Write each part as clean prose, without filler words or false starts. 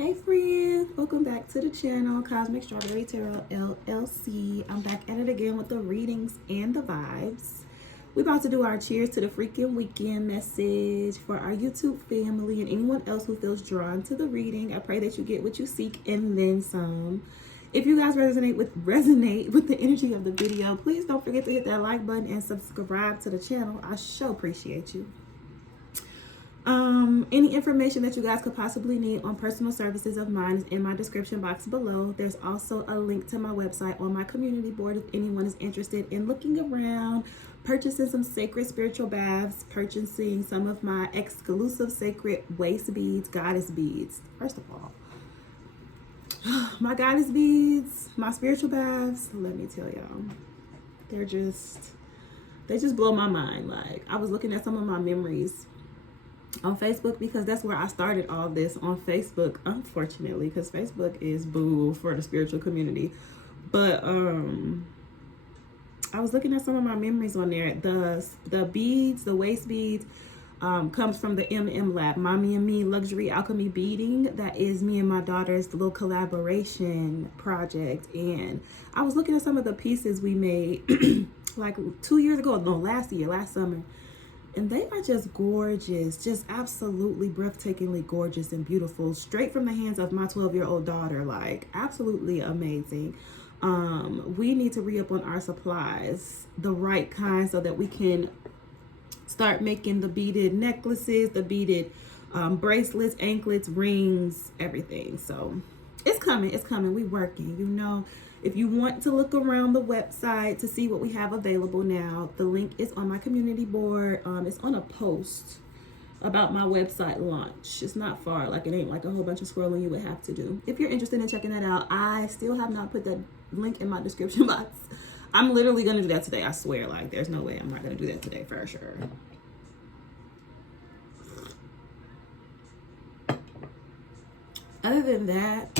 Hey friends, welcome back to the channel, Cosmic Strawberry Tarot LLC. I'm back at it again with the readings and the vibes. We're about to do our cheers to the freaking weekend message for our YouTube family and anyone else who feels drawn to the reading. I pray that you get what you seek and then some. If you guys resonate with the energy of the video, please don't forget to hit that like button and subscribe to the channel. I sure appreciate you. Any information that you guys could possibly need on personal services of mine is in my description box below. There's also a link to my website on my community board if anyone is interested in looking around, purchasing some sacred spiritual baths, purchasing some of my exclusive sacred waist beads, goddess beads. First of all, my goddess beads, my spiritual baths, let me tell y'all, they just blow my mind. Like, I was looking at some of my memories on Facebook because that's where I started all this, on Facebook, unfortunately, because Facebook is boo for the spiritual community. But I was looking at some of my memories on there. The beads, the waist beads, comes from the MM Lab, Mommy and Me Luxury Alchemy Beading. That is me and my daughter's little collaboration project. And I was looking at some of the pieces we made like 2 years ago, no, last summer. And they are just gorgeous, just absolutely breathtakingly gorgeous and beautiful, straight from the hands of my 12-year-old daughter. Like, absolutely amazing. We need to re-up on our supplies, the right kind, so that we can start making the beaded necklaces, the beaded bracelets, anklets, rings, everything. So it's coming. We working, you know. If you want to look around the website to see what we have available now, the link is on my community board. It's on a post about my website launch. It's not far, like it ain't like a whole bunch of scrolling you would have to do. If you're interested in checking that out, I still have not put that link in my description box. I'm literally gonna do that today, I swear. Like, there's no way I'm not gonna do that today for sure. Other than that,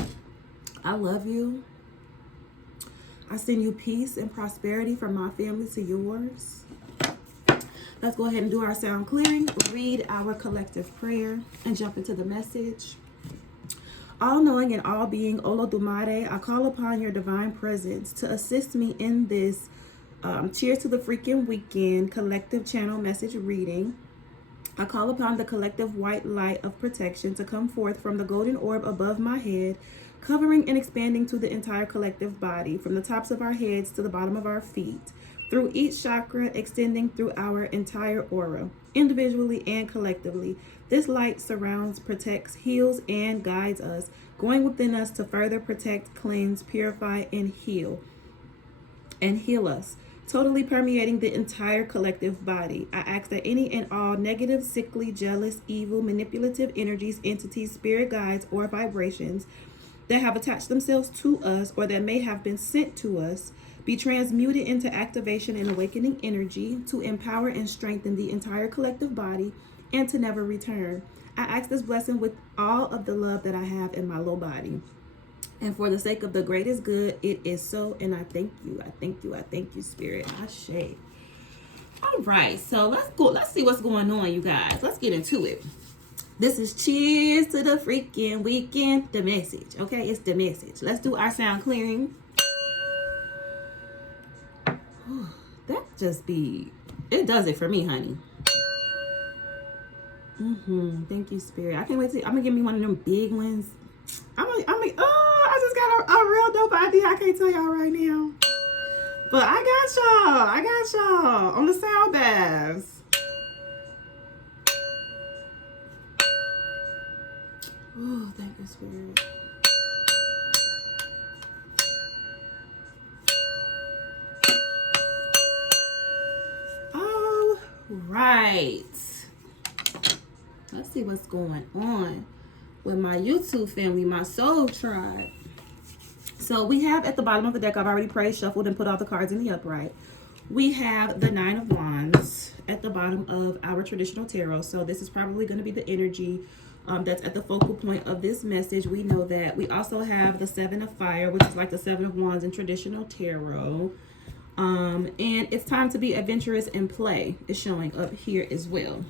I love you. I send you peace and prosperity from my family to yours. Let's go ahead and do our sound clearing, read our collective prayer, and jump into the message. All-knowing and all-being Olodumare, I call upon your divine presence to assist me in this cheers to the freaking weekend collective channel message reading. I call upon the collective white light of protection to come forth from the golden orb above my head, covering and expanding to the entire collective body, from the tops of our heads to the bottom of our feet, through each chakra, extending through our entire aura, individually and collectively. This light surrounds, protects, heals, and guides us, going within us to further protect, cleanse, purify, and heal us, totally permeating the entire collective body. I ask that any and all negative, sickly, jealous, evil, manipulative energies, entities, spirit guides, or vibrations that have attached themselves to us or that may have been sent to us be transmuted into activation and awakening energy to empower and strengthen the entire collective body and to never return. I ask this blessing with all of the love that I have in my little body. And for the sake of the greatest good, it is so, and I thank you. I thank you, Spirit. Ashe. All right, so let's see what's going on, you guys. Let's get into it. This is cheers to the freaking weekend, the message. Okay, it's the message. Let's do our sound clearing. That just it does it for me, honey. Thank you, Spirit. I can't wait to, I'm gonna give me one of them big ones. I just got a real dope idea. I can't tell y'all right now. But I got y'all on the sound baths. Oh, thank you, Spirit. All right. Let's see what's going on with my YouTube family, my soul tribe. So we have at the bottom of the deck, I've already prayed, shuffled, and put all the cards in the upright. We have the Nine of Wands at the bottom of our traditional tarot. So this is probably going to be the energy that's at the focal point of this message. We know that. We also have the Seven of Fire, which is like the Seven of Wands in traditional tarot. And it's time to be adventurous and play is showing up here as well.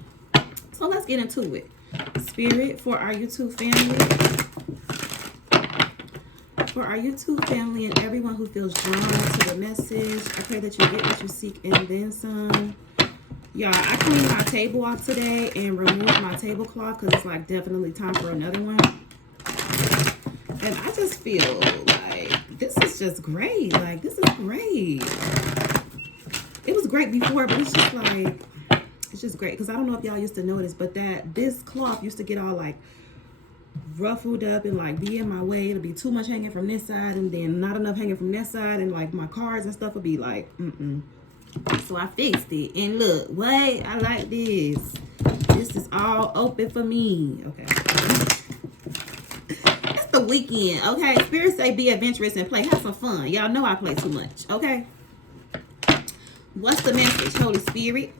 So let's get into it. Spirit, for our YouTube family, For our YouTube family and everyone who feels drawn to the message, I pray that you get what you seek and then some. Y'all, I cleaned my table off today and removed my tablecloth because it's like definitely time for another one. And I just feel like this is just great. Like, this is great. It was great before, but it's just like, it's just great. Because I don't know if y'all used to notice, but this cloth used to get all like ruffled up and like be in my way. It'll be too much hanging from this side and then not enough hanging from that side. And like my cards and stuff would be like, So I fixed it. And look, wait, I like this. This is all open for me. Okay. It's the weekend, okay? Spirit say be adventurous and play. Have some fun. Y'all know I play too much, okay? What's the message, Holy Spirit?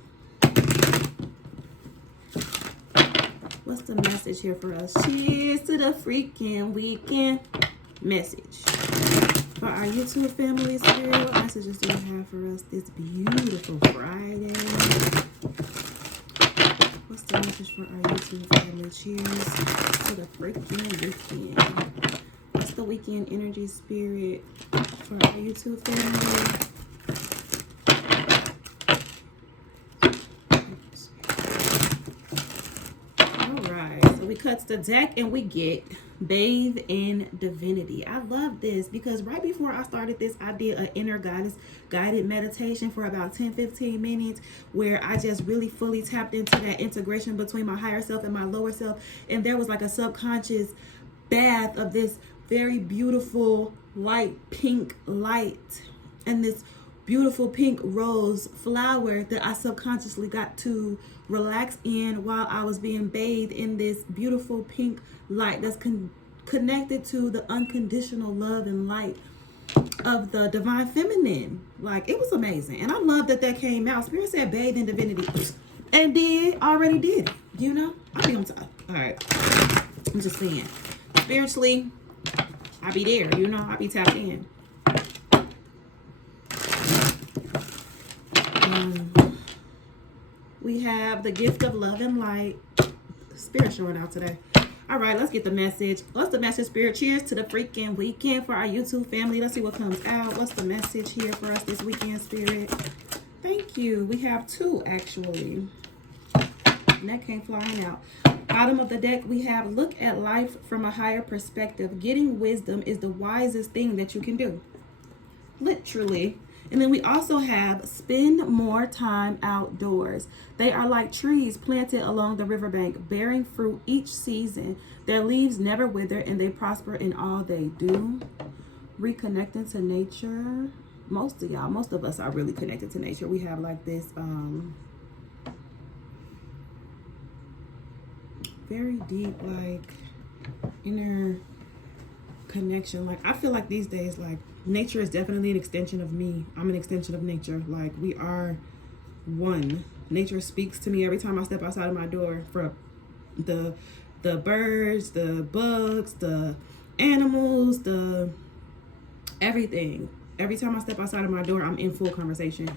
What's the message here for us? Cheers to the freaking weekend. Message. For our YouTube family, Spirit, what messages do you have for us this beautiful Friday? What's the message for our YouTube family? Cheers to the freaking weekend. What's the weekend energy, Spirit, for our YouTube family? We cut the deck and we get Bathe in Divinity. I love this because right before I started this, I did an inner goddess guided meditation for about 10-15 minutes where I just really fully tapped into that integration between my higher self and my lower self. And there was like a subconscious bath of this very beautiful light pink light and this beautiful pink rose flower that I subconsciously got to relax in while I was being bathed in this beautiful pink light that's connected to the unconditional love and light of the divine feminine. Like, it was amazing. And I love that came out. Spirit said bathe in divinity. And already did it. You know? I'll be on top. All right. I'm just saying. Spiritually, I be there. You know? I be tapped in. We have the gift of love and light. Spirit showing out today. All right, let's get the message. What's the message, Spirit? Cheers to the freaking weekend for our YouTube family. Let's see what comes out. What's the message here for us this weekend, Spirit? Thank you. We have two, actually. And that came flying out. Bottom of the deck, we have look at life from a higher perspective. Getting wisdom is the wisest thing that you can do. Literally. And then we also have spend more time outdoors. They are like trees planted along the riverbank, bearing fruit each season. Their leaves never wither and they prosper in all they do. Reconnecting to nature. Most of us are really connected to nature. We have like this very deep like inner connection. Like, I feel like these days, like, nature is definitely an extension of me. I'm an extension of nature. Like, we are one. Nature speaks to me every time I step outside of my door. For the birds, the bugs, the animals, the everything. Every time I step outside of my door, I'm in full conversation,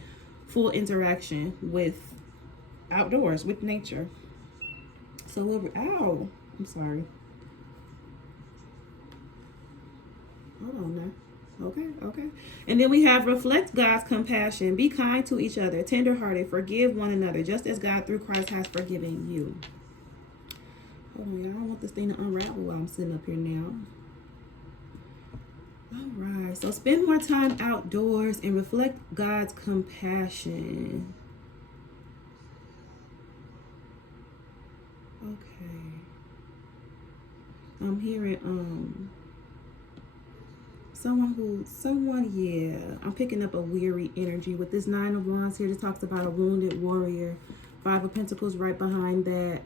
full interaction with outdoors, with nature. So ow, I'm sorry. Hold on now. Okay. And then we have reflect God's compassion. Be kind to each other, tenderhearted, forgive one another, just as God through Christ has forgiven you. Hold on, y'all. I don't want this thing to unravel while I'm sitting up here now. All right. So spend more time outdoors and reflect God's compassion. Okay. I'm hearing I'm picking up a weary energy with this 9 of Wands here. This talks about a wounded warrior. 5 of Pentacles right behind that.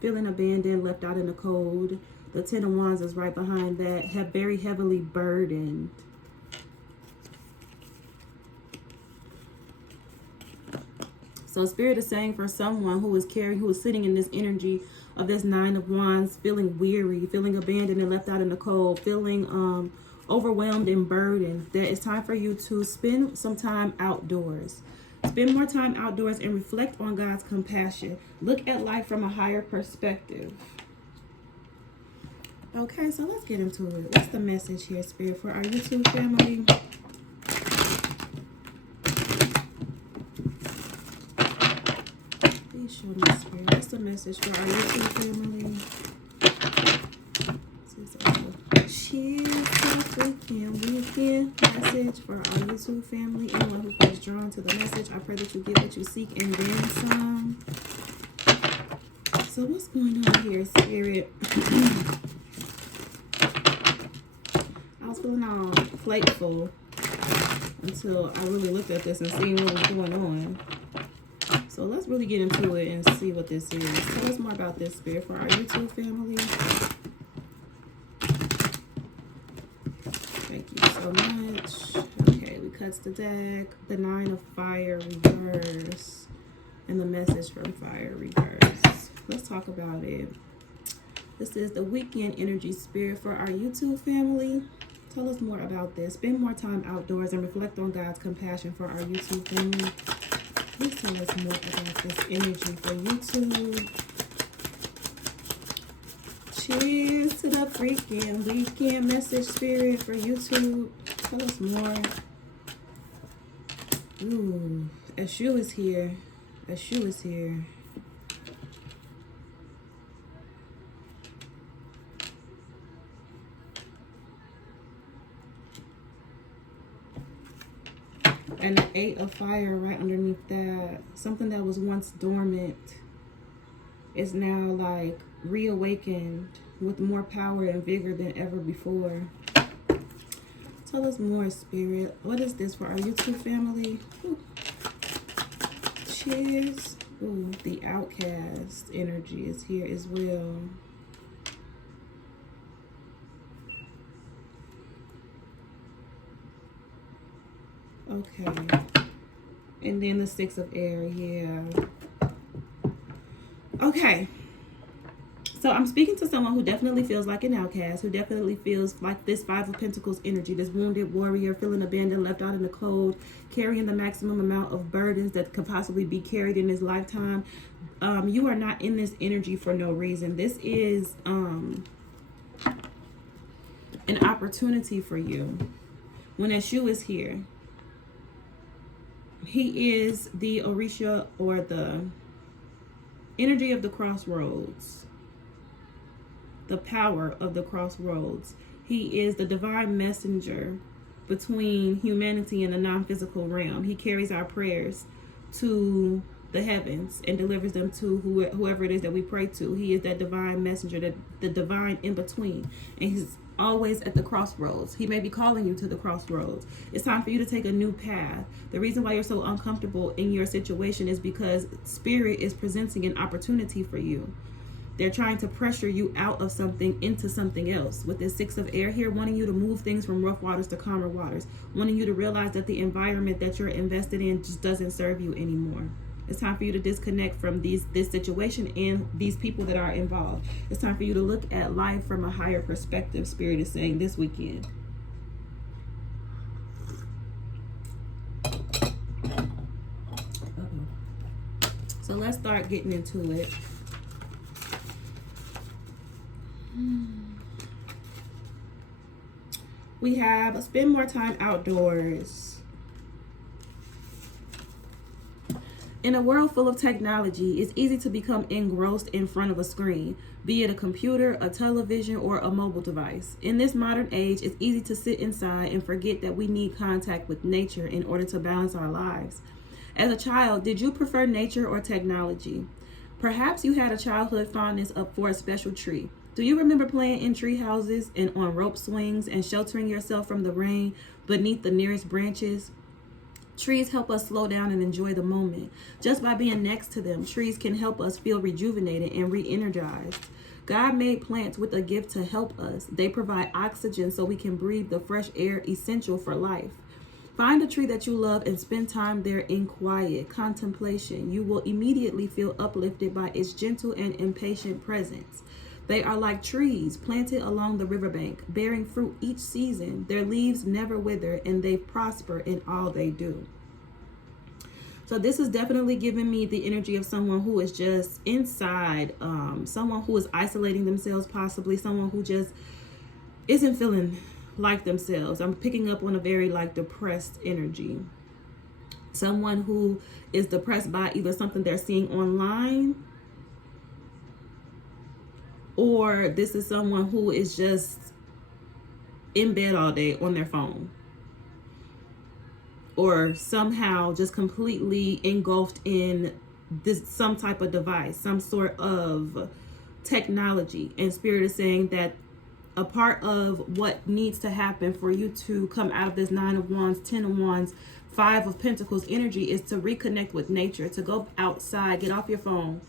Feeling abandoned, left out in the cold. The 10 of Wands is right behind that. Very heavily burdened. So Spirit is saying for someone who is sitting in this energy of this 9 of Wands, feeling weary, feeling abandoned and left out in the cold, feeling overwhelmed and burdened, that it's time for you to spend some time outdoors. Spend more time outdoors and reflect on God's compassion. Look at life from a higher perspective. Okay, so let's get into it. What's the message here, Spirit, for our YouTube family? Please show me, Spirit. What's the message for our YouTube family? Cheers to the freaking weekend. Message for our YouTube family. Anyone who feels drawn to the message, I pray that you get what you seek and then some. So what's going on here, Spirit? I was feeling all plateful until I really looked at this and seen what was going on. So let's really get into it and see what this is. Tell us more about this, Spirit, for our YouTube family. Thank you so much. Okay, we cut the deck. The 9 of Fire reverse. And the message from Fire reverse. Let's talk about it. This is the weekend energy, Spirit, for our YouTube family. Tell us more about this. Spend more time outdoors and reflect on God's compassion for our YouTube family. Please tell us more about this energy for YouTube. Cheers to the freaking weekend message, Spirit, for YouTube. Tell us more. Ooh, Eshu is here. Eshu is here. And the 8 of Fire right underneath that. Something that was once dormant is now like reawakened with more power and vigor than ever before. Tell us more, Spirit. What is this for our YouTube family? Ooh. Cheers. Ooh, the outcast energy is here as well. Okay. And then the 6 of Air, yeah. Okay. So I'm speaking to someone who definitely feels like an outcast, who definitely feels like this 5 of Pentacles energy, this wounded warrior, feeling abandoned, left out in the cold, carrying the maximum amount of burdens that could possibly be carried in his lifetime. You are not in this energy for no reason. This is an opportunity for you. When Eshu is here, he is the Orisha, or the energy of the crossroads. The power of the crossroads. He is the divine messenger between humanity and the non-physical realm. He carries our prayers to the heavens and delivers them to whoever it is that we pray to. He is that divine messenger, the divine in between. And he's always at the crossroads. He may be calling you to the crossroads. It's time for you to take a new path. The reason why you're so uncomfortable in your situation is because Spirit is presenting an opportunity for you. They're trying to pressure you out of something into something else. With this 6 of Air here, wanting you to move things from rough waters to calmer waters. Wanting you to realize that the environment that you're invested in just doesn't serve you anymore. It's time for you to disconnect from this situation and these people that are involved. It's time for you to look at life from a higher perspective, Spirit is saying this weekend. So let's start getting into it. We have spend more time outdoors. In a world full of technology, it's easy to become engrossed in front of a screen, be it a computer, a television, or a mobile device. In this modern age, it's easy to sit inside and forget that we need contact with nature in order to balance our lives. As a child, did you prefer nature or technology? Perhaps you had a childhood fondness for a special tree. Do you remember playing in tree houses and on rope swings and sheltering yourself from the rain beneath the nearest branches? Trees help us slow down and enjoy the moment. Just by being next to them, trees can help us feel rejuvenated and re-energized. God made plants with a gift to help us. They provide oxygen so we can breathe the fresh air essential for life. Find a tree that you love and spend time there in quiet contemplation. You will immediately feel uplifted by its gentle and impatient presence. They are like trees planted along the riverbank, bearing fruit each season. Their leaves never wither, and they prosper in all they do. So this is definitely giving me the energy of someone who is just inside, someone who is isolating themselves, possibly someone who just isn't feeling like themselves. I'm picking up on a very like depressed energy. Someone who is depressed by either something they're seeing online, or this is someone who is just in bed all day on their phone, or somehow just completely engulfed in this some type of device, some sort of technology. And Spirit is saying that a part of what needs to happen for you to come out of this 9 of Wands, 10 of Wands, 5 of Pentacles energy is to reconnect with nature, to go outside, get off your phone,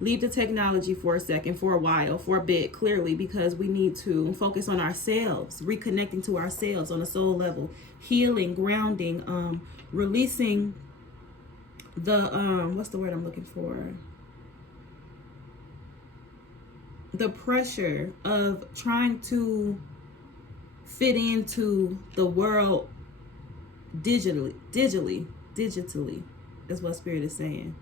leave the technology for a second, for a while, for a bit, clearly, because we need to focus on ourselves, reconnecting to ourselves on a soul level, healing, grounding, releasing the, what's the word I'm looking for? The pressure of trying to fit into the world digitally is what Spirit is saying.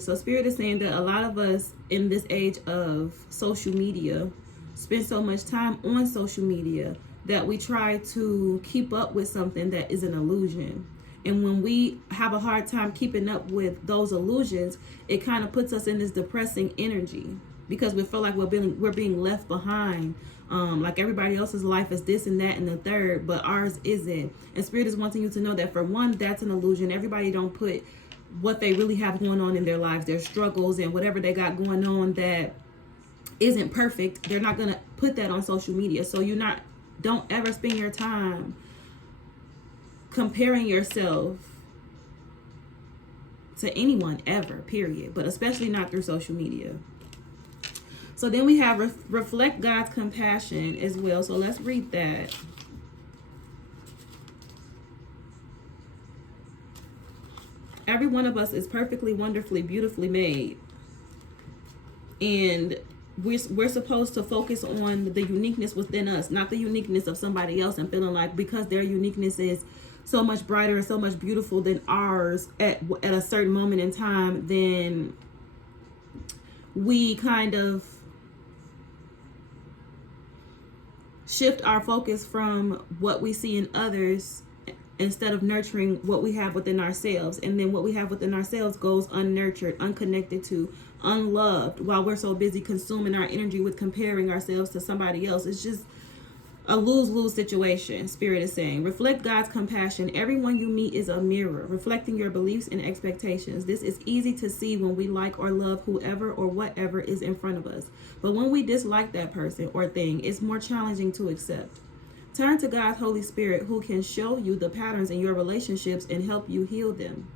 So Spirit is saying that a lot of us in this age of social media spend so much time on social media that we try to keep up with something that is an illusion. And when we have a hard time keeping up with those illusions, it kind of puts us in this depressing energy, because we feel like we're being left behind. Like everybody else's life is this and that and the third, but ours isn't. And Spirit is wanting you to know that, for one, that's an illusion. Everybody don't put what they really have going on in their lives, their struggles and whatever they got going on that isn't perfect. They're not gonna put that on social media. So don't ever spend your time comparing yourself to anyone ever, period, but especially not through social media. So then we have reflect God's compassion as well. So let's read that. Every one of us is perfectly, wonderfully, beautifully made. And we're supposed to focus on the uniqueness within us, not the uniqueness of somebody else, and feeling like because their uniqueness is so much brighter and so much beautiful than ours at a certain moment in time, then we kind of shift our focus from what we see in others instead of nurturing what we have within ourselves. And then what we have within ourselves goes unnurtured, unconnected to, unloved, while we're so busy consuming our energy with comparing ourselves to somebody else. It's just a lose-lose situation. Spirit is saying, reflect God's compassion. Everyone you meet is a mirror, reflecting your beliefs and expectations. This is easy to see when we like or love whoever or whatever is in front of us. But when we dislike that person or thing, it's more challenging to accept. Turn to God's Holy Spirit, who can show you the patterns in your relationships and help you heal them.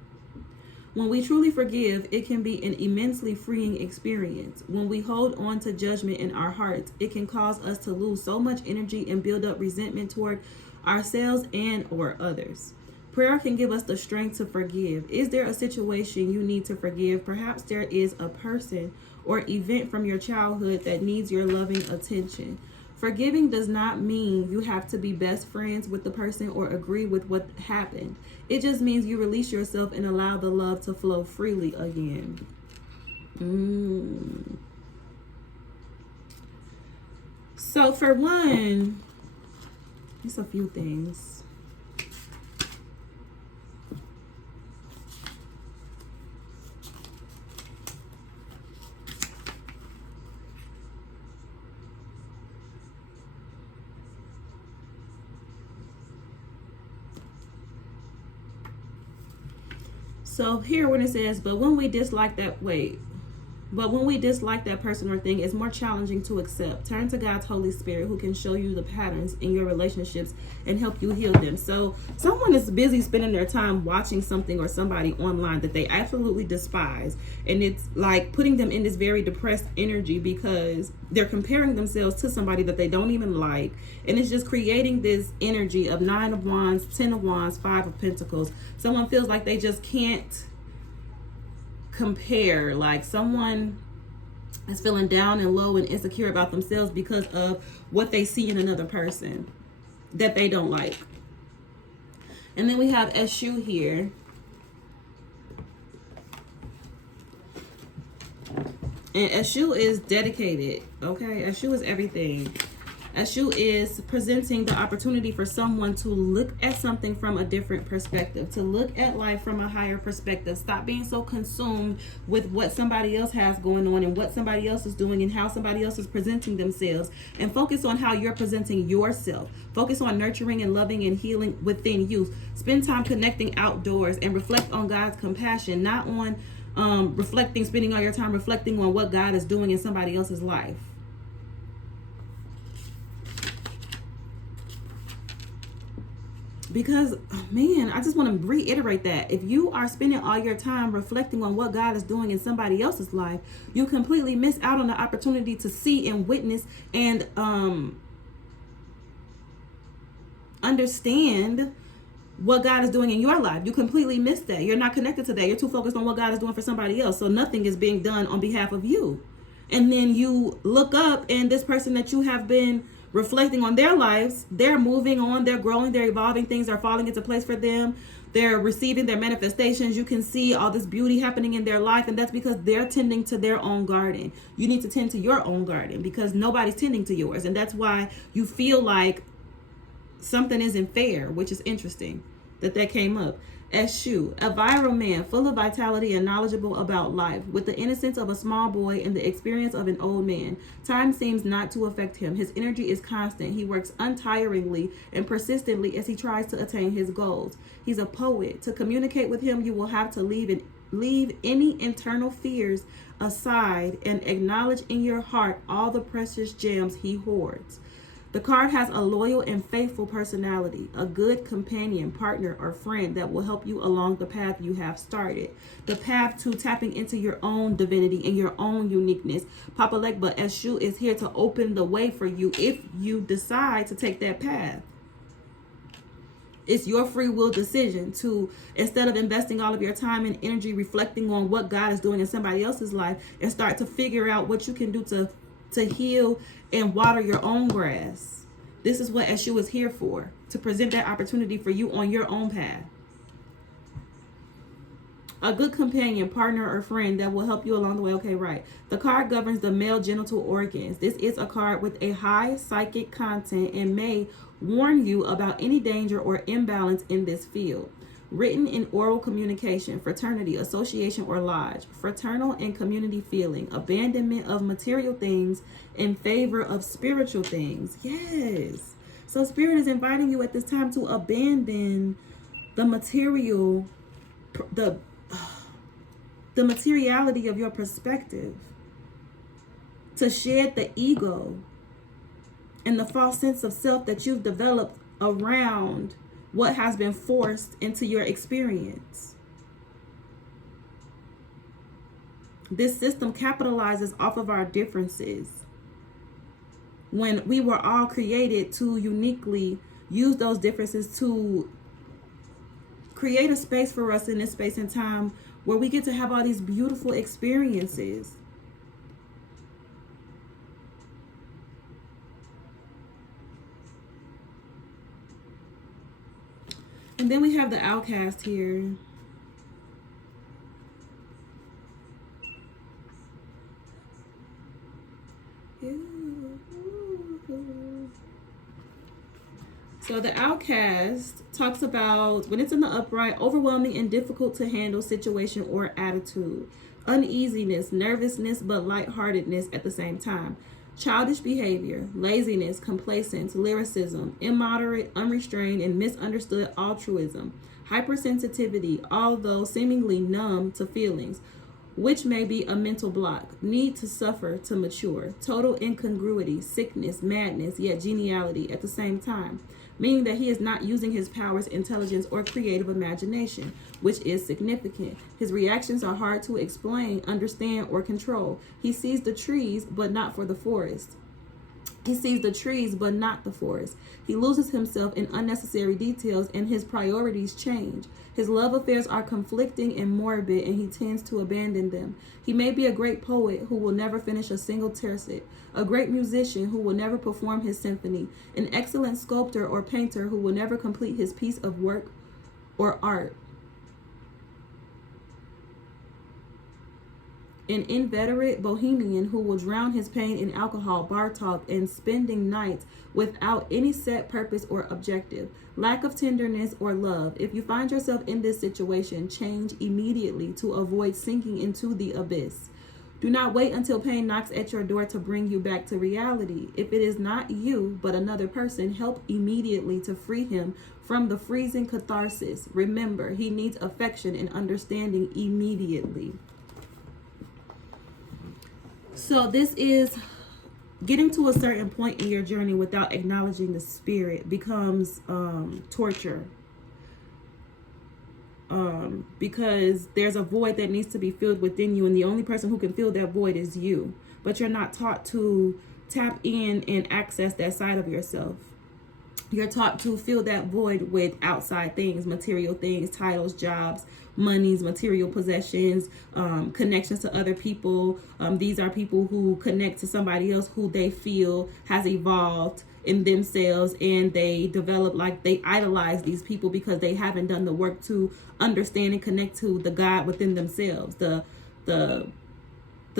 When we truly forgive, it can be an immensely freeing experience. When we hold on to judgment in our hearts, it can cause us to lose so much energy and build up resentment toward ourselves and or others. Prayer can give us the strength to forgive. Is there a situation you need to forgive? Perhaps there is a person or event from your childhood that needs your loving attention. Forgiving does not mean you have to be best friends with the person or agree with what happened. It just means you release yourself and allow the love to flow freely again. So for one, it's a few things. So here when it says, but when we dislike that person or thing, it's more challenging to accept. Turn to God's Holy Spirit, who can show you the patterns in your relationships and help you heal them. So someone is busy spending their time watching something or somebody online that they absolutely despise. And it's like putting them in this very depressed energy because they're comparing themselves to somebody that they don't even like. And it's just creating this energy of 9 of Wands, 10 of Wands, 5 of Pentacles. Someone feels like they just can't compare. Like someone is feeling down and low and insecure about themselves because of what they see in another person that they don't like. And then we have Eshu here. And Eshu is dedicated, okay? Eshu is everything. Eshu is presenting the opportunity for someone to look at something from a different perspective, to look at life from a higher perspective. Stop being so consumed with what somebody else has going on and what somebody else is doing and how somebody else is presenting themselves, and focus on how you're presenting yourself. Focus on nurturing and loving and healing within you. Spend time connecting outdoors and reflect on God's compassion, not on spending all your time reflecting on what God is doing in somebody else's life. Because, man, I just want to reiterate that. If you are spending all your time reflecting on what God is doing in somebody else's life, you completely miss out on the opportunity to see and witness and understand what God is doing in your life. You completely miss that. You're not connected to that. You're too focused on what God is doing for somebody else. So nothing is being done on behalf of you. And then you look up and this person that you have been reflecting on their lives, they're moving on, they're growing, they're evolving, things are falling into place for them. They're receiving their manifestations. You can see all this beauty happening in their life, and that's because they're tending to their own garden. You need to tend to your own garden because nobody's tending to yours. And that's why you feel like something isn't fair, which is interesting that came up. Eshu, a viral man full of vitality and knowledgeable about life, with the innocence of a small boy and the experience of an old man. Time seems not to affect him. His energy is constant. He works untiringly and persistently as he tries to attain his goals. He's a poet. To communicate with him, you will have to leave any internal fears aside and acknowledge in your heart all the precious gems he hoards. The card has a loyal and faithful personality, a good companion, partner, or friend that will help you along the path you have started. The path to tapping into your own divinity and your own uniqueness. Papa Legba, Eshu is here to open the way for you if you decide to take that path. It's your free will decision to, instead of investing all of your time and energy reflecting on what God is doing in somebody else's life, and start to figure out what you can do to heal and water your own grass. This is what Eshu is here for, to present that opportunity for you on your own path. A good companion, partner, or friend that will help you along the way. Okay, right. The card governs the male genital organs. This is a card with a high psychic content and may warn you about any danger or imbalance in this field. Written in oral communication, fraternity, association, or lodge, fraternal and community feeling, abandonment of material things in favor of spiritual things. Yes. So Spirit is inviting you at this time to abandon the material, the materiality of your perspective, to shed the ego and the false sense of self that you've developed around what has been forced into your experience. This system capitalizes off of our differences when we were all created to uniquely use those differences to create a space for us in this space and time where we get to have all these beautiful experiences. And then we have the outcast here. So the outcast talks about, when it's in the upright, overwhelming and difficult to handle situation or attitude. Uneasiness, nervousness, but lightheartedness at the same time. Childish behavior, laziness, complacence, lyricism, immoderate, unrestrained, and misunderstood altruism, hypersensitivity, although seemingly numb to feelings, which may be a mental block, need to suffer to mature, total incongruity, sickness, madness, yet geniality at the same time, meaning that he is not using his powers, intelligence, or creative imagination, which is significant. His reactions are hard to explain, understand, or control. He sees the trees, but not for the forest. He sees the trees, but not the forest. He loses himself in unnecessary details, and his priorities change. His love affairs are conflicting and morbid, and he tends to abandon them. He may be a great poet who will never finish a single tercet, a great musician who will never perform his symphony, an excellent sculptor or painter who will never complete his piece of work or art. An inveterate bohemian who will drown his pain in alcohol, bar talk, and spending nights without any set purpose or objective. Lack of tenderness or love. If you find yourself in this situation, change immediately to avoid sinking into the abyss. Do not wait until pain knocks at your door to bring you back to reality. If it is not you, but another person, help immediately to free him from the freezing catharsis. Remember, he needs affection and understanding immediately. So this is getting to a certain point in your journey without acknowledging the spirit becomes torture. Because there's a void that needs to be filled within you, and the only person who can fill that void is you. But you're not taught to tap in and access that side of yourself. You're taught to fill that void with outside things, material things, titles, jobs, monies, material possessions, connections to other people. These are people who connect to somebody else who they feel has evolved in themselves, and they develop, like, they idolize these people because they haven't done the work to understand and connect to the God within themselves, the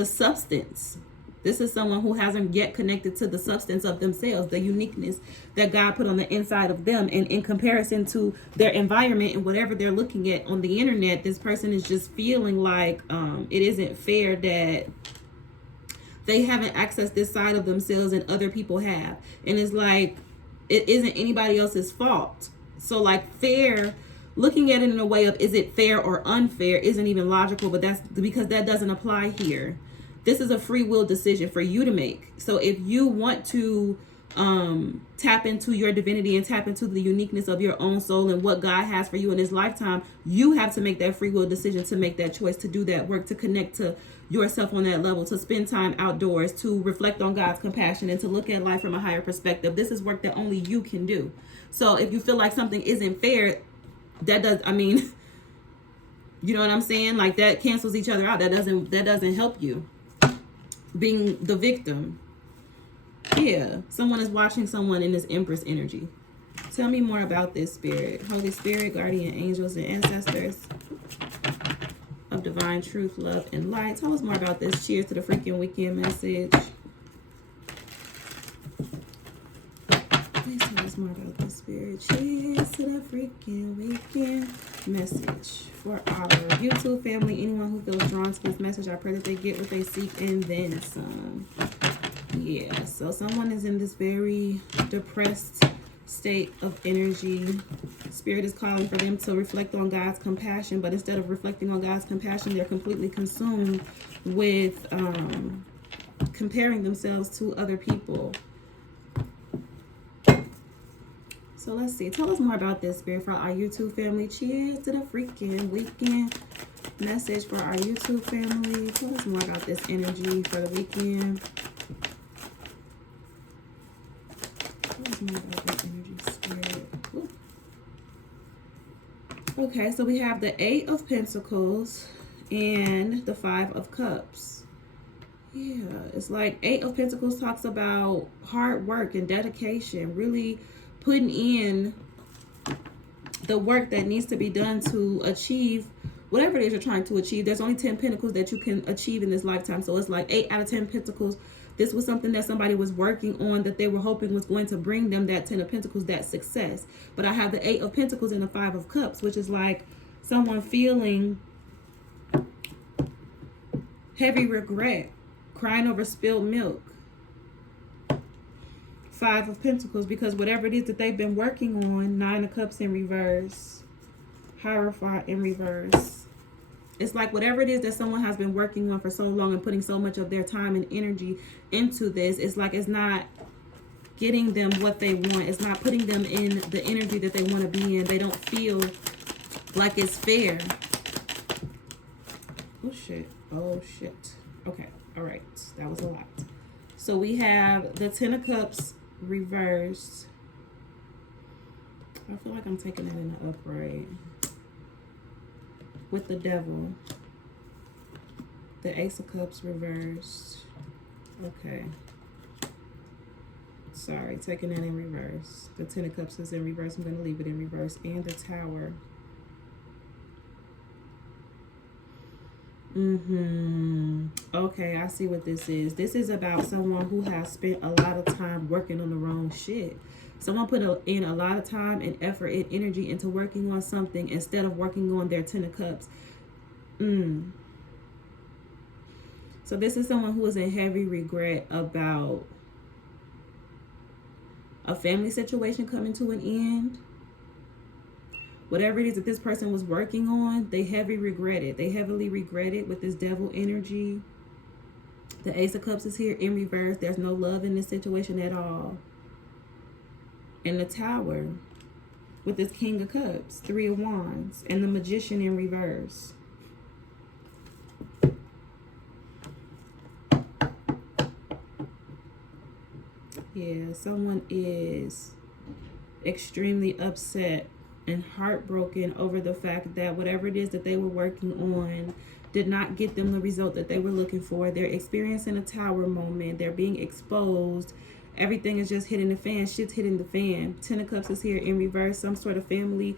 substance. This is someone who hasn't yet connected to the substance of themselves, the uniqueness that God put on the inside of them. And in comparison to their environment and whatever they're looking at on the internet, this person is just feeling like it isn't fair that they haven't accessed this side of themselves and other people have. And it's like, it isn't anybody else's fault. So like fair, looking at it in a way of, is it fair or unfair, isn't even logical, but that's because that doesn't apply here. This is a free will decision for you to make. So if you want to tap into your divinity and tap into the uniqueness of your own soul and what God has for you in this lifetime, you have to make that free will decision, to make that choice, to do that work, to connect to yourself on that level, to spend time outdoors, to reflect on God's compassion, and to look at life from a higher perspective. This is work that only you can do. So if you feel like something isn't fair, that does, I mean, you know what I'm saying? Like, that cancels each other out. That doesn't help you being the victim. Yeah, someone is watching someone in this Empress energy. Tell me more about this, Spirit. Holy Spirit, guardian angels, and ancestors of divine truth, love, and light. Tell us more about this. Cheers to the freaking weekend message. Please tell us more about this, Spirit. Cheers to the freaking weekend message for our YouTube family. Anyone who feels drawn to this message, I pray that they get what they seek and then some. Yeah, so someone is in this very depressed state of energy. Spirit is calling for them to reflect on God's compassion, but instead of reflecting on God's compassion, they're completely consumed with comparing themselves to other people. So let's see. Tell us more about this, Spirit, for our YouTube family. Cheers to the freaking weekend message for our YouTube family. Tell us more about this energy for the weekend. Tell us more about this energy, Spirit. Ooh. Okay, so we have the 8 of Pentacles and the 5 of Cups. Yeah, it's like 8 of Pentacles talks about hard work and dedication, really putting in the work that needs to be done to achieve whatever it is you're trying to achieve. There's only 10 pentacles that you can achieve in this lifetime. So it's like 8 out of 10 pentacles. This was something that somebody was working on, that they were hoping was going to bring them that 10 of pentacles, that success. But I have the 8 of Pentacles and the 5 of Cups, which is like someone feeling heavy regret, crying over spilled milk. 5 of Pentacles, because whatever it is that they've been working on, 9 of Cups in reverse, Hierophant in reverse. It's like whatever it is that someone has been working on for so long and putting so much of their time and energy into this, it's like it's not getting them what they want. It's not putting them in the energy that they want to be in. They don't feel like it's fair. Oh, shit. Oh, shit. Okay. All right. That was a lot. So we have the 10 of Cups reversed. I feel like I'm taking that in the upright. With the Devil. The Ace of Cups reversed. Okay. Sorry, taking that in reverse. The 10 of Cups is in reverse. I'm going to leave it in reverse. And the Tower. Okay, I see what this is. This is about someone who has spent a lot of time working on the wrong shit. Someone put in a lot of time and effort and energy into working on something instead of working on their 10 of cups. So this is someone who is in heavy regret about a family situation coming to an end. Whatever it is that this person was working on, they heavily regret it. They heavily regret it with this devil energy. The Ace of Cups is here in reverse. There's no love in this situation at all. And the Tower with this King of Cups, 3 of Wands, and the Magician in reverse. Yeah, someone is extremely upset and heartbroken over the fact that whatever it is that they were working on did not get them the result that they were looking for. They're experiencing a tower moment. They're being exposed. Everything is just hitting the fan. Shit's hitting the fan. 10 of Cups is here in reverse. Some sort of family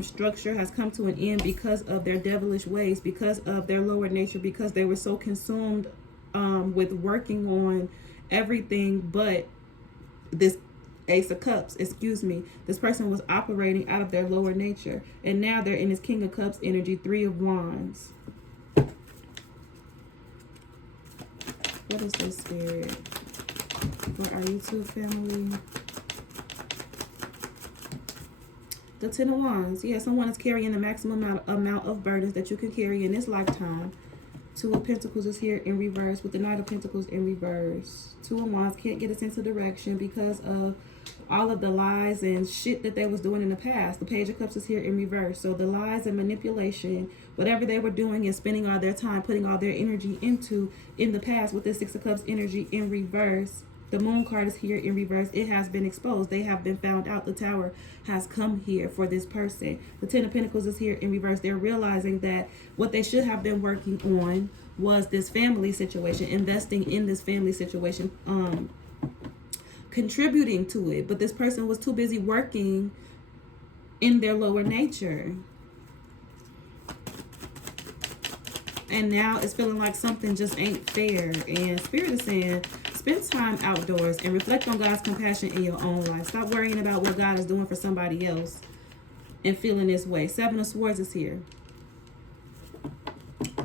structure has come to an end because of their devilish ways, because of their lower nature, because they were so consumed with working on everything but this Ace of Cups, excuse me. This person was operating out of their lower nature. And now they're in this King of Cups energy, 3 of Wands. What is this, Spirit? For our YouTube family? The 10 of Wands. Yeah, someone is carrying the maximum amount of burdens that you can carry in this lifetime. 2 of Pentacles is here in reverse with the Knight of Pentacles in reverse. 2 of Wands can't get a sense of direction because of all of the lies and shit that they was doing in the past. The Page of Cups is here in reverse. So the lies and manipulation, whatever they were doing and spending all their time, putting all their energy into in the past with the 6 of Cups energy in reverse. The Moon card is here in reverse. It has been exposed. They have been found out. The Tower has come here for this person. The 10 of Pentacles is here in reverse. They're realizing that what they should have been working on was this family situation, investing in this family situation, contributing to it. But this person was too busy working in their lower nature. And now it's feeling like something just ain't fair. And Spirit is saying, spend time outdoors and reflect on God's compassion in your own life. Stop worrying about what God is doing for somebody else and feeling this way. 7 of Swords is here.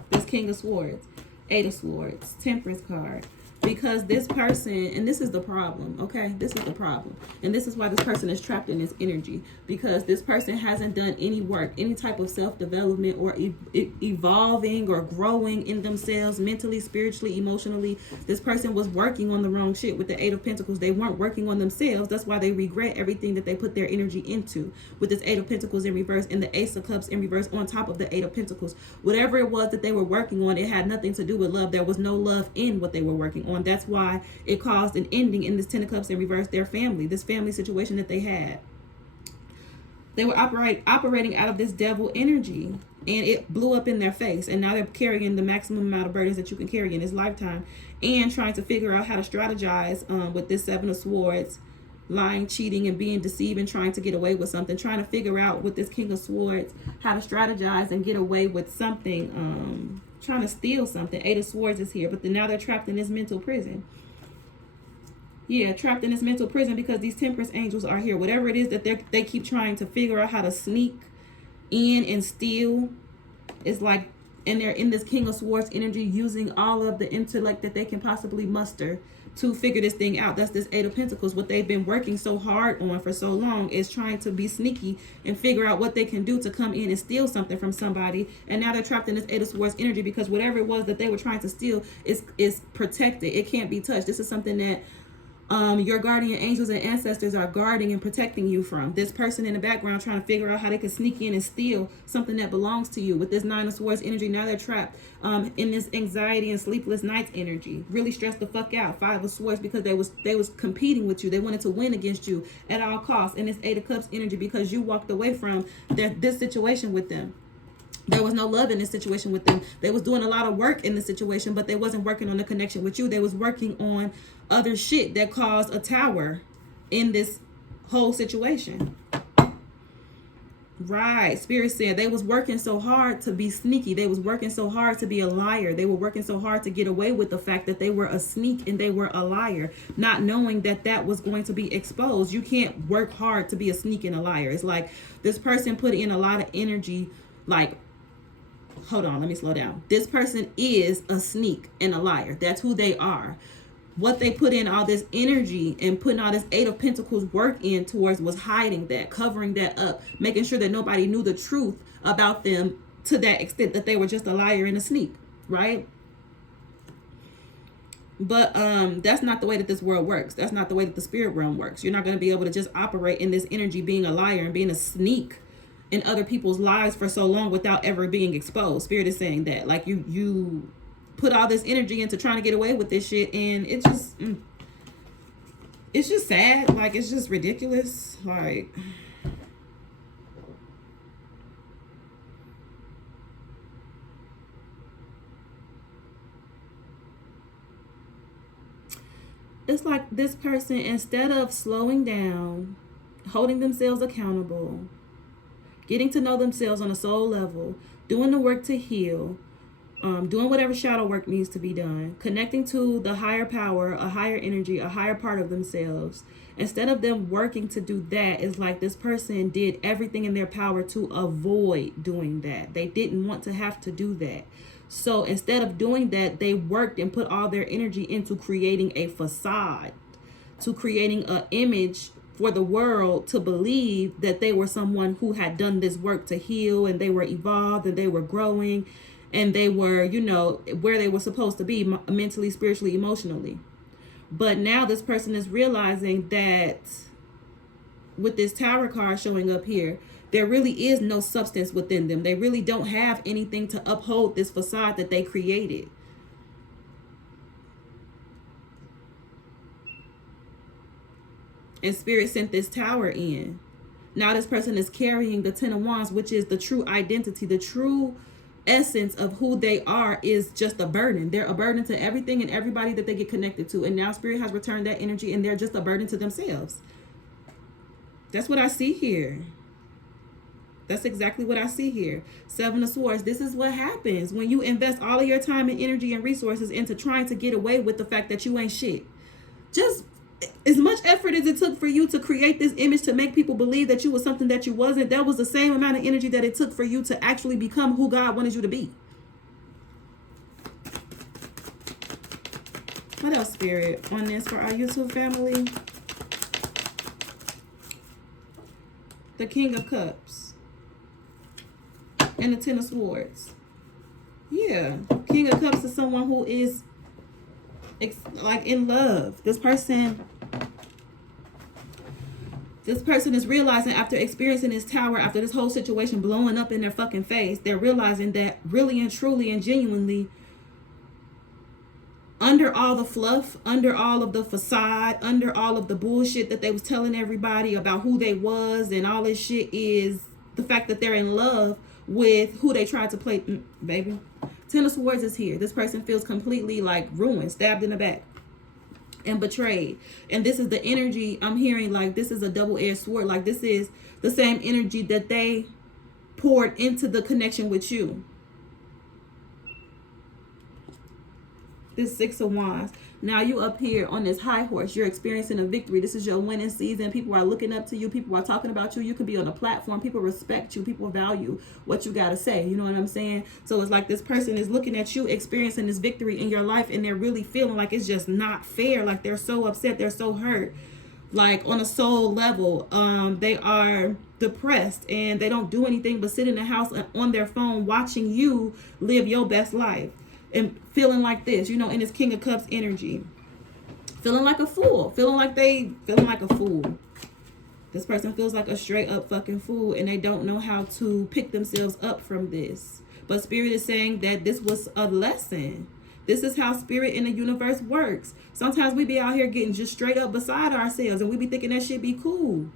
This King of Swords. 8 of Swords. Temperance card. Because this person, and this is the problem, okay? This is the problem. And this is why this person is trapped in this energy. Because this person hasn't done any work, any type of self-development or evolving or growing in themselves mentally, spiritually, emotionally. This person was working on the wrong shit with the 8 of Pentacles. They weren't working on themselves. That's why they regret everything that they put their energy into. With this 8 of Pentacles in reverse and the Ace of Cups in reverse on top of the 8 of Pentacles. Whatever it was that they were working on, it had nothing to do with love. There was no love in what they were working on. That's why it caused an ending in this 10 of Cups in reverse, their family, this family situation that they had. They were operating out of this devil energy, and it blew up in their face. And now they're carrying the maximum amount of burdens that you can carry in this lifetime, and trying to figure out how to strategize with this 7 of Swords, lying, cheating, and being deceived and trying to get away with something. Trying to figure out with this King of Swords how to strategize and get away with something. Trying to steal something. 8 of Swords is here, but now they're trapped in this mental prison. Yeah, trapped in this mental prison because these temperance angels are here. Whatever it is that they keep trying to figure out how to sneak in and steal, it's like, and they're in this King of Swords energy using all of the intellect that they can possibly muster to figure this thing out. That's this 8 of Pentacles. What they've been working so hard on for so long is trying to be sneaky and figure out what they can do to come in and steal something from somebody. And now they're trapped in this 8 of Swords energy because whatever it was that they were trying to steal is protected. It can't be touched. This is something that your guardian angels and ancestors are guarding and protecting you from. This person in the background trying to figure out how they can sneak in and steal something that belongs to you. With this 9 of Swords energy, now they're trapped in this anxiety and sleepless nights energy. Really stressed the fuck out. 5 of Swords because they was competing with you. They wanted to win against you at all costs. And this 8 of Cups energy because you walked away from this situation with them. There was no love in this situation with them. They was doing a lot of work in the situation, but they wasn't working on the connection with you. They was working on other shit that caused a tower in this whole situation. 9 of Swords energy because you walked away from this situation with them. There was no love in this situation with them. They was doing a lot of work in the situation, but they wasn't working on the connection with you. They was working on other shit that caused a tower in this whole situation. Right. Spirit said they was working so hard to be sneaky. They was working so hard to be a liar. They were working so hard to get away with the fact that they were a sneak and they were a liar, not knowing that that was going to be exposed. You can't work hard to be a sneak and a liar. It's like this person put in a lot of energy. Like, hold on, let me slow down. This person is a sneak and a liar. That's who they are. What they put in all this energy and putting all this Eight of Pentacles work in towards was hiding that, covering that up, making sure that nobody knew the truth about them to that extent that they were just a liar and a sneak, right? But that's not the way that this world works. That's not the way that the spirit realm works. You're not going to be able to just operate in this energy being a liar and being a sneak in other people's lives for so long without ever being exposed. Spirit is saying that, like, you put all this energy into trying to get away with this shit, and it's just sad. Like, it's just ridiculous. Like, it's like this person, instead of slowing down, holding themselves accountable, getting to know themselves on a soul level, doing the work to heal, doing whatever shadow work needs to be done, connecting to the higher power, a higher energy, a higher part of themselves. Instead of them working to do that, it's like this person did everything in their power to avoid doing that. They didn't want to have to do that. So instead of doing that, they worked and put all their energy into creating a facade, to creating an image for the world to believe that they were someone who had done this work to heal, and they were evolved, and they were growing, and they were, you know, where they were supposed to be mentally, spiritually, emotionally. But now this person is realizing that with this Tower card showing up here, there really is no substance within them. They really don't have anything to uphold this facade that they created. And Spirit sent this Tower in. Now this person is carrying the Ten of Wands, which is the true identity, the true essence of who they are is just a burden. They're a burden to everything and everybody that they get connected to. And now Spirit has returned that energy, and they're just a burden to themselves. That's what I see here. That's exactly what I see here. Seven of Swords. This is what happens when you invest all of your time and energy and resources into trying to get away with the fact that you ain't shit. Just as much effort as it took for you to create this image to make people believe that you were something that you wasn't, that was the same amount of energy that it took for you to actually become who God wanted you to be. What else, Spirit, on this for our YouTube family? The King of Cups and the Ten of Swords. Yeah, King of Cups is someone who is like in love. This person is realizing, after experiencing this Tower, after this whole situation blowing up in their fucking face, they're realizing that really and truly and genuinely, under all the fluff, under all of the facade, under all of the bullshit that they was telling everybody about who they was and all this shit, is the fact that they're in love with who they tried to play. Baby, Ten of Swords is here. This person feels completely like ruined, stabbed in the back, and betrayed. And this is the energy I'm hearing, like this is a double-edged sword. Like this is the same energy that they poured into the connection with you. This Six of Wands. Now you up here on this high horse. You're experiencing a victory. This is your winning season. People are looking up to you. People are talking about you. You could be on a platform. People respect you. People value what you got to say. You know what I'm saying? So it's like this person is looking at you experiencing this victory in your life, and they're really feeling like it's just not fair. Like they're so upset. They're so hurt. Like on a soul level, they are depressed, and they don't do anything but sit in the house on their phone watching you live your best life. And feeling like this, you know, in this King of Cups energy. Feeling like a fool. Feeling like a fool. This person feels like a straight up fucking fool, and they don't know how to pick themselves up from this. But Spirit is saying that this was a lesson. This is how Spirit in the universe works. Sometimes we be out here getting just straight up beside ourselves, and we be thinking that shit be cool.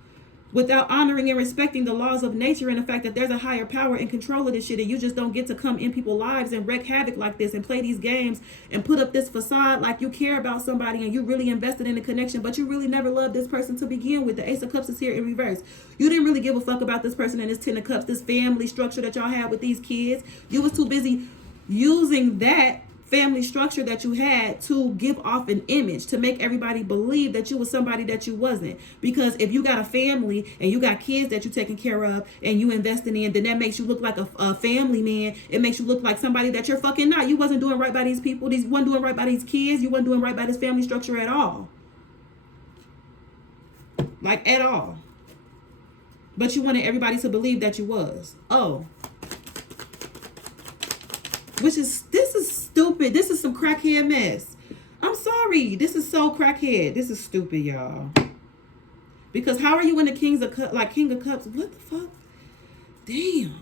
without honoring and respecting the laws of nature and the fact that there's a higher power in control of this shit, and you just don't get to come in people's lives and wreak havoc like this and play these games and put up this facade like you care about somebody and you really invested in a connection, but you really never loved this person to begin with. The Ace of Cups is here in reverse. You didn't really give a fuck about this person and this Ten of Cups, this family structure that y'all had with these kids. You was too busy using that family structure that you had to give off an image, to make everybody believe that you was somebody that you wasn't. Because if you got a family and you got kids that you taking care of and you investing in, then that makes you look like a family man. It makes you look like somebody that you're fucking not. You wasn't doing right by these people. You wasn't doing right by these kids. You wasn't doing right by this family structure at all. Like, at all. But you wanted everybody to believe that you was. Oh. This is stupid. This is some crackhead mess. I'm sorry. This is so crackhead. This is stupid, y'all. Because how are you in the King of Cups? What the fuck? Damn.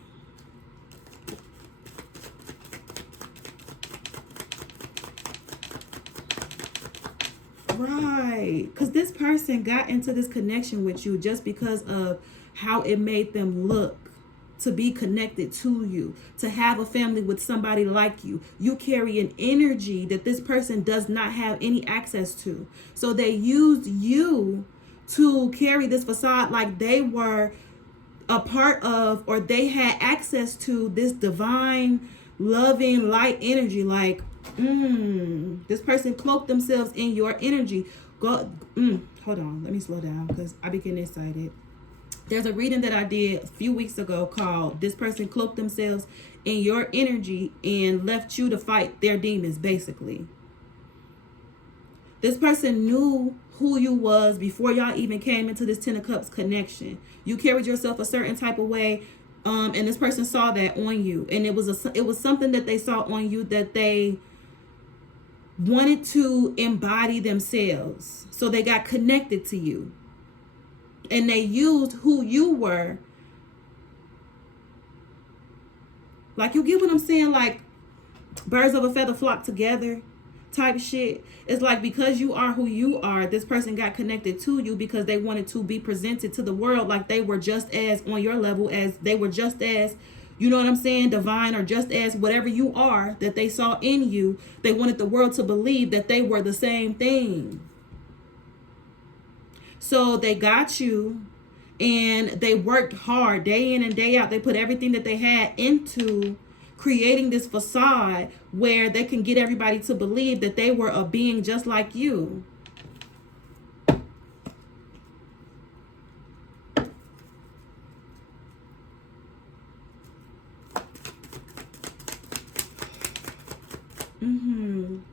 Right. Because this person got into this connection with you just because of how it made them look. To be connected to you, to have a family with somebody like you. You carry an energy that this person does not have any access to. So they used you to carry this facade like they were a part of, or they had access to this divine, loving, light energy. Like, this person cloaked themselves in your energy. Hold on, let me slow down because I be getting excited. There's a reading that I did a few weeks ago called "This Person Cloaked Themselves in Your Energy and Left You to Fight Their Demons," basically. This person knew who you was before y'all even came into this Ten of Cups connection. You carried yourself a certain type of way, and this person saw that on you. And it was something that they saw on you that they wanted to embody themselves. So they got connected to you. And they used who you were. Like, you get what I'm saying? Like, birds of a feather flock together type shit. It's like, because you are who you are, this person got connected to you because they wanted to be presented to the world like they were just as on your level, as they were just as, you know what I'm saying, divine, or just as whatever you are that they saw in you. They wanted the world to believe that they were the same thing. So they got you and they worked hard day in and day out. They put everything that they had into creating this facade where they can get everybody to believe that they were a being just like you. And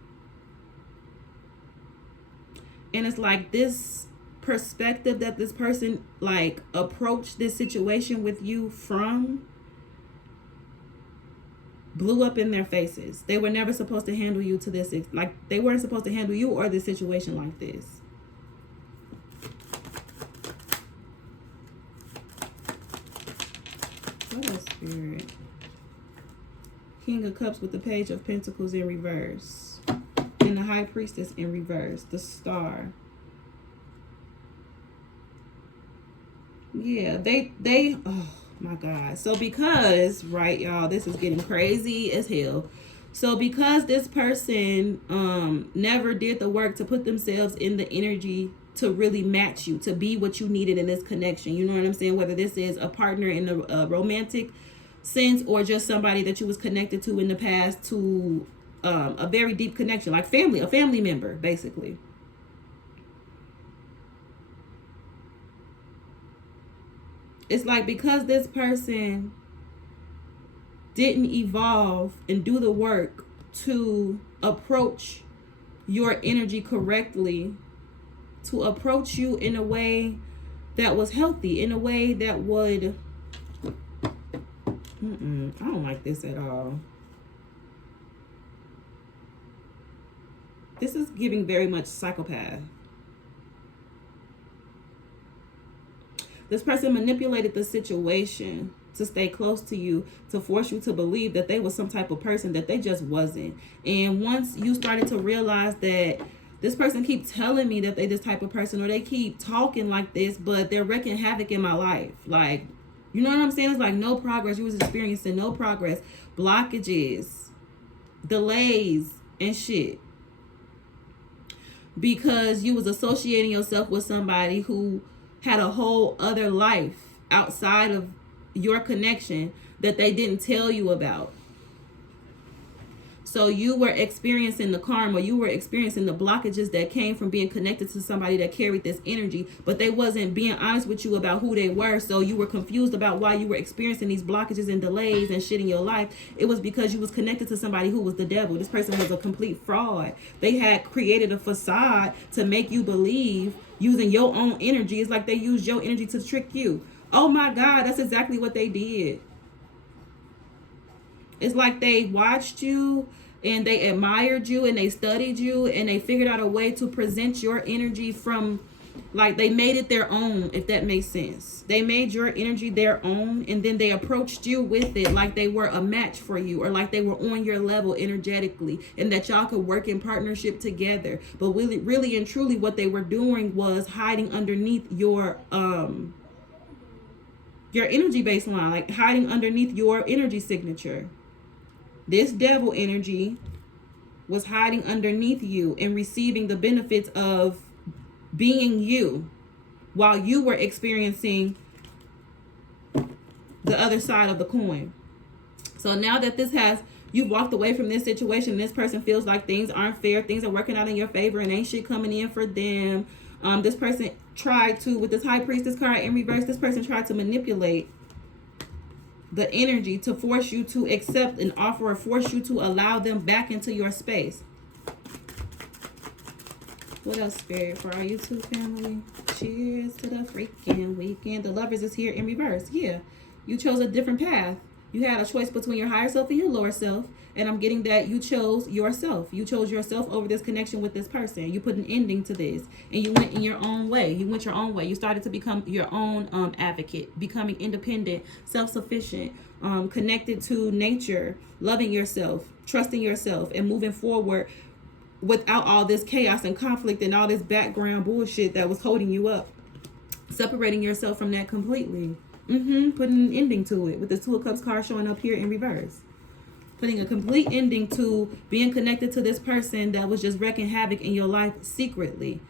it's like this perspective that this person like approached this situation with you from blew up in their faces. They were never supposed to handle you to this, like they weren't supposed to handle you or this situation like this. What is Spirit? King of Cups with the Page of Pentacles in reverse. And the High Priestess in reverse. The Star. Yeah, they oh my God. So because, right, y'all, this is getting crazy as hell. So because this person never did the work to put themselves in the energy to really match you, to be what you needed in this connection, you know what I'm saying? Whether this is a partner in a romantic sense or just somebody that you was connected to in the past, to a very deep connection, like family, a family member, basically. It's like because this person didn't evolve and do the work to approach your energy correctly, to approach you in a way that was healthy, in a way that would... I don't like this at all. This is giving very much psychopath. This person manipulated the situation to stay close to you, to force you to believe that they were some type of person that they just wasn't. And once you started to realize that This person keeps telling me that they this type of person, or they keep talking like this, but they're wreaking havoc in my life. Like, you know what I'm saying? It's like no progress. You was experiencing no progress, blockages, delays, and shit. Because you was associating yourself with somebody who had a whole other life outside of your connection that they didn't tell you about. So you were experiencing the karma, you were experiencing the blockages that came from being connected to somebody that carried this energy, but they wasn't being honest with you about who they were. So you were confused about why you were experiencing these blockages and delays and shit in your life. It was because you was connected to somebody who was the devil. This person was a complete fraud. They had created a facade to make you believe using your own energy. It's like they used your energy to trick you. Oh my God, that's exactly what they did. It's like they watched you and they admired you and they studied you and they figured out a way to present your energy from, like, they made it their own, if that makes sense. They made your energy their own, and then they approached you with it like they were a match for you, or like they were on your level energetically, and that y'all could work in partnership together. But really and truly what they were doing was hiding underneath your energy baseline, like hiding underneath your energy signature. This devil energy was hiding underneath you and receiving the benefits of being you while you were experiencing the other side of the coin. So now that you've walked away from this situation, this person feels like things aren't fair, things are working out in your favor, and ain't shit coming in for them. This person tried to, with this High Priestess card in reverse, this person tried to manipulate the energy to force you to accept an offer, or force you to allow them back into your space. What else, Spirit, for our YouTube family? Cheers to the freaking weekend. The Lovers is here in reverse. Yeah, you chose a different path. You had a choice between your higher self and your lower self. And I'm getting that you chose yourself. You chose yourself over this connection with this person. You put an ending to this. And you went in your own way. You went your own way. You started to become your own advocate. Becoming independent, self-sufficient, connected to nature, loving yourself, trusting yourself, and moving forward without all this chaos and conflict and all this background bullshit that was holding you up. Separating yourself from that completely. Putting an ending to it with the Two of Cups card showing up here in reverse. Putting a complete ending to being connected to this person that was just wreaking havoc in your life secretly.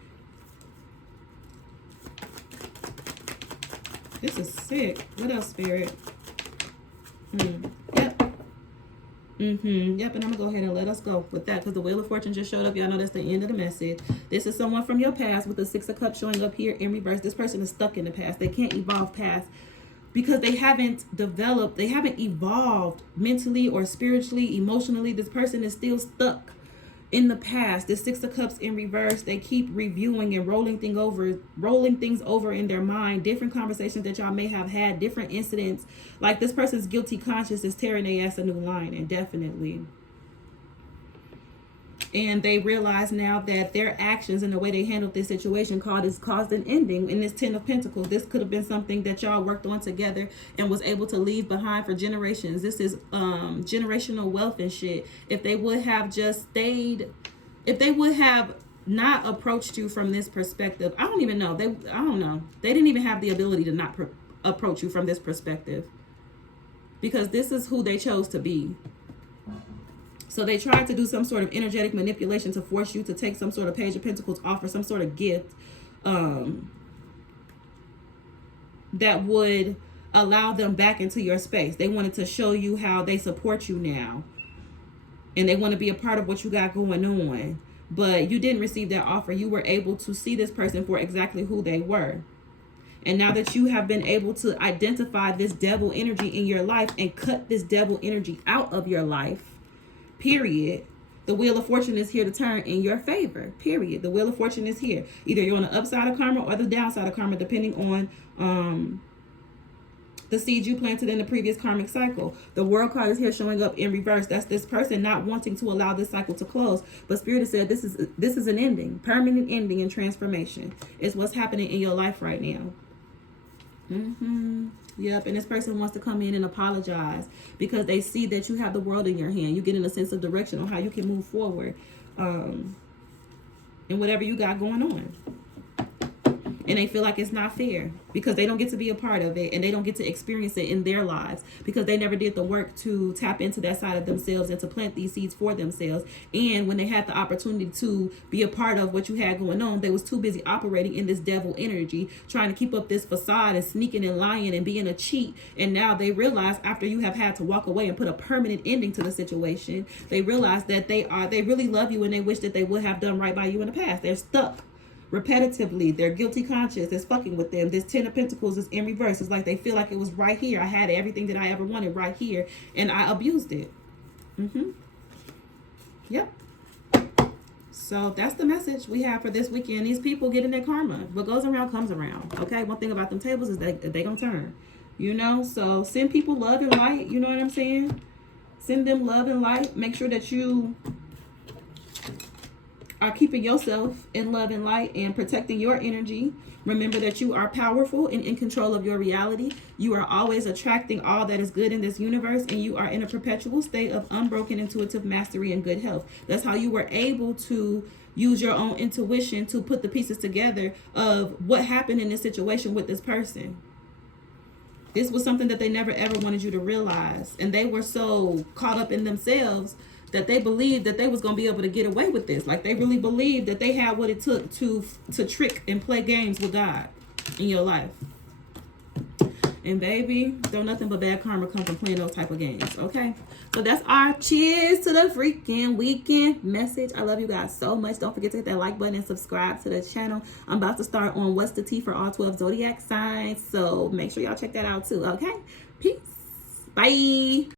This is sick. What else, Spirit? Yep. Yep, and I'm going to go ahead and let us go with that because the Wheel of Fortune just showed up. Y'all know that's the end of the message. This is someone from your past with the Six of Cups showing up here in reverse. This person is stuck in the past. They can't evolve past because they haven't developed, they haven't evolved mentally or spiritually, emotionally. This person is still stuck in the past. The Six of Cups in reverse, they keep reviewing and rolling things over in their mind, different conversations that y'all may have had, different incidents. Like this person's guilty conscience is tearing their ass a new line, and definitely. And they realize now that their actions and the way they handled this situation caused an ending in this Ten of Pentacles. This could have been something that y'all worked on together and was able to leave behind for generations. This is generational wealth and shit. If they would have just stayed, if they would have not approached you from this perspective, I don't even know. I don't know. They didn't even have the ability to not approach you from this perspective because this is who they chose to be. So they tried to do some sort of energetic manipulation to force you to take some sort of Page of Pentacles off or some sort of gift that would allow them back into your space. They wanted to show you how they support you now. And they want to be a part of what you got going on. But you didn't receive that offer. You were able to see this person for exactly who they were. And now that you have been able to identify this devil energy in your life and cut this devil energy out of your life, period, the Wheel of Fortune is here to turn in your favor. Period. The Wheel of Fortune is here. Either you're on the upside of karma or the downside of karma, depending on the seeds you planted in the previous karmic cycle. The World card is here showing up in reverse. That's this person not wanting to allow this cycle to close. But Spirit has said this is an ending, permanent ending and transformation. It's what's happening in your life right now. Yep, and this person wants to come in and apologize because they see that you have the world in your hand. You get in a sense of direction on how you can move forward. And they realize now that their actions and the way they handled this situation caused an ending in this Ten of Pentacles. This could have been something that y'all worked on together and was able to leave behind for generations. This is generational wealth and shit. If they would have just stayed, if they would have not approached you from this perspective because they haven't developed, they haven't evolved mentally or spiritually, emotionally. This person is still stuck in the past. They can't evolve past because they have not developed in whatever you got going on. And they feel like it's not fair because they don't get to be a part of it and they don't get to experience it in their lives because they never did the work to tap into that side of themselves and to plant these seeds for themselves. And when they had the opportunity to be a part of what you had going on, they was too busy operating in this devil energy, trying to keep up this facade and sneaking and lying and being a cheat. And now they realize, after you have had to walk away and put a permanent ending to the situation, they realize that they really love you and they wish that they would have done right by you in the past. They're stuck repetitively. Their guilty conscience is fucking with them. This 10 of Pentacles is in reverse. It's like they feel like it was right here. I had everything that I ever wanted right here and I abused it. Yep. So that's the message we have for this weekend. These people getting their karma. What goes around comes around. Okay. One thing about them tables is that they gonna turn, you know. So send people love and light. You know what I'm saying? Send them love and light. Make sure that you are keeping yourself in love and light and protecting your energy. Remember that you are powerful and in control of your reality. You are always attracting all that is good in this universe, and you are in a perpetual state of unbroken intuitive mastery and good health. That's how you were able to use your own intuition to put the pieces together of what happened in this situation with this person. This was something that they never ever wanted you to realize, and they were so caught up in themselves that they believed that they was going to be able to get away with this. Like, they really believed that they had what it took to trick and play games with God in your life. And baby, don't nothing but bad karma come from playing those type of games, okay? So that's our cheers to the freaking weekend message. I love you guys so much. Don't forget to hit that like button and subscribe to the channel. I'm about to start on What's the Tea for all 12 zodiac signs. So make sure y'all check that out too, okay? Peace. Bye.